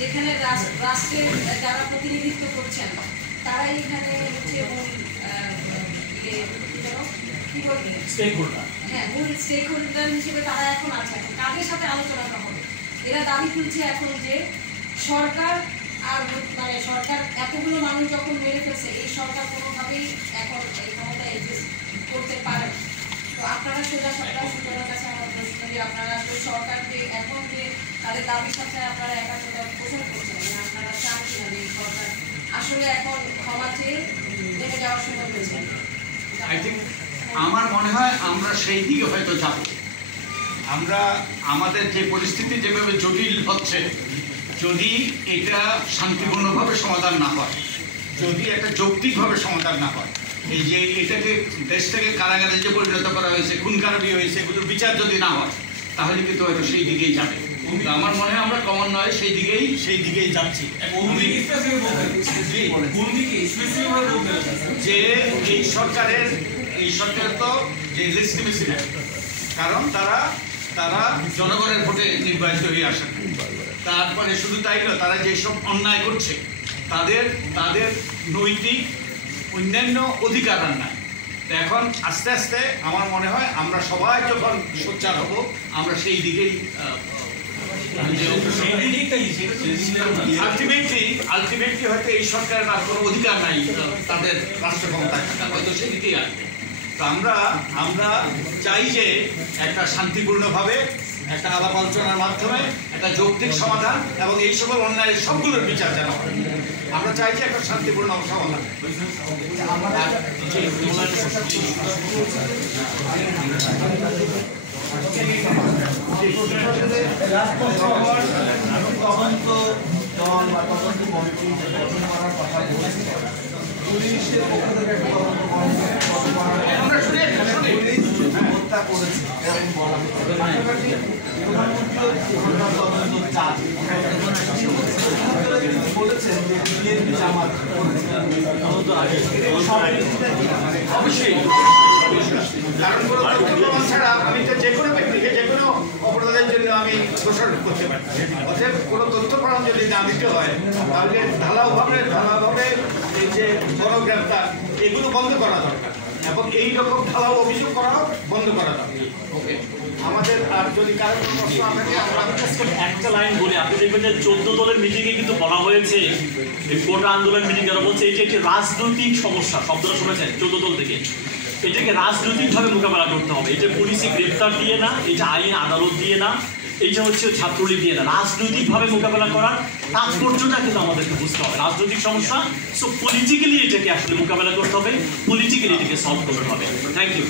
যেখানে রাষ্ট্রের যারা প্রতিনিধিত্ব করছেন তারাই এখানে হচ্ছে মূল স্টেক হোল্ডার হিসেবে তারা এখন আছে। এখন কাদের সাথে আলোচনাটা হবে? এরা দাবি তুলছে এখন যে সরকার আর মানে সরকার এতগুলো মানুষ যখন মেরে ফেলছে, এই সরকার কোনোভাবেই এখন এই ক্ষমতা এক্সিস্ট করতে পারে। তো আপনারা সোজা সূচনার কাছে আমার প্রশ্ন যে আপনারা সরকারকে এখন যে তাদের দাবির সাথে আপনারা একাত্মতা পোষণ করছেন, আপনারা চান কিনা এই সরকার আসলে এখন ক্ষমা চেয়ে নেমে যাওয়ার সময় হয়েছে? আমার মনে হয় আমরা সেই দিকে হয়তো যাব। আমরা আমাদের যে পরিস্থিতি যেভাবে জটিল হচ্ছে, যদি এটা শান্তিপূর্ণভাবে সমাধান না হয়, যদি একটা যৌক্তিকভাবে সমাধান না হয়, এই যে এটাকে দেশটাকে কারাগারে যে পরিণত করা হয়েছে, খুন খারাপি হয়েছে, এগুলোর বিচার যদি না হয়, তাহলে কিন্তু হয়তো সেই দিকেই যাবে। আমার মনে হয় আমরা কমন নয় সেই দিকেই যাচ্ছি। যে এই সরকারের তো যে লেজিটিমেসি নেই, কারণ তারা জনগণের ভোটে নির্বাচিত হয়ে আসেন। তারপরে শুধু তাই নয়, তারা যেসব অন্যায় করছে তাদের নৈতিক অন্যান্য অধিকার নাই। এখন আস্তে আস্তে আমার মনে হয় আমরা সবাই যখন সোচ্চার হব, আমরা সেই দিকেই আলটিমেটলি হয়তো এই সরকারের আর কোনো অধিকার নাই তাদের রাষ্ট্র ক্ষমতায় থাকা, হয়তো সেই দিকেই আসবে। তো আমরা চাই যে একটা শান্তিপূর্ণভাবে একটা আলাপ আলোচনার মাধ্যমে একটা যৌক্তিক সমাধান এবং এই সকল অন্যায়ের সবগুলোর বিচার যেন হয়। আমরা চাই যে একটা শান্তিপূর্ণ সমাধান। তদন্ত দল বা তদন্ত কমিটি গঠন করার কথা বলেছে, পুলিশের পক্ষ থেকে একটা তদন্ত কমিটি গঠন করার হত্যা করেছে এরকম বলা হচ্ছে। পাশাপাশি প্রধানমন্ত্রীও তদন্ত চান, বলেছেন যে বিএনপি জামাত অবশ্যই, কারণ কোনো তথ্য প্রমাণ ছাড়া আমি তো যে কোনো ব্যক্তিকে যে কোনো অপরাধের জন্য আমি দোষারোপ করতে পারি। অতএব কোনো তথ্য প্রমাণ যদি না দিতে হয়, তাহলে ঢালাওভাবে এই যে গণগ্রেপ্তার এগুলো বন্ধ করা দরকার এবং এই রকম ঢালাও অভিযোগ করাও বন্ধ করা দরকার। ওকে, আমাদের আর যদি কারো কোনো প্রশ্ন থাকে একটা লাইন বলি, আপনি দেখবেন যে 14 দলের মিটিংয়ে কিন্তু বলা হয়েছে, কোটা আন্দোলন মিটিং যারা বলছে এটি একটি রাজনৈতিক সমস্যা, শব্দটা শুনেছেন 14 দল থেকে। এটাকে রাজনৈতিকভাবে মোকাবেলা করতে হবে। এটা পুলিশে গ্রেপ্তার দিয়ে না, এটা আইন আদালত দিয়ে না, এইটা হচ্ছে ছাত্রলীগ দিয়ে না, রাজনৈতিকভাবে মোকাবেলা করার তাৎপর্যটা কিন্তু আমাদেরকে বুঝতে হবে। রাজনৈতিক সমস্যা, সো পলিটিক্যালি এটাকে আসলে মোকাবেলা করতে হবে, পলিটিক্যালি এটাকে সলভ করতে হবে। Thank you.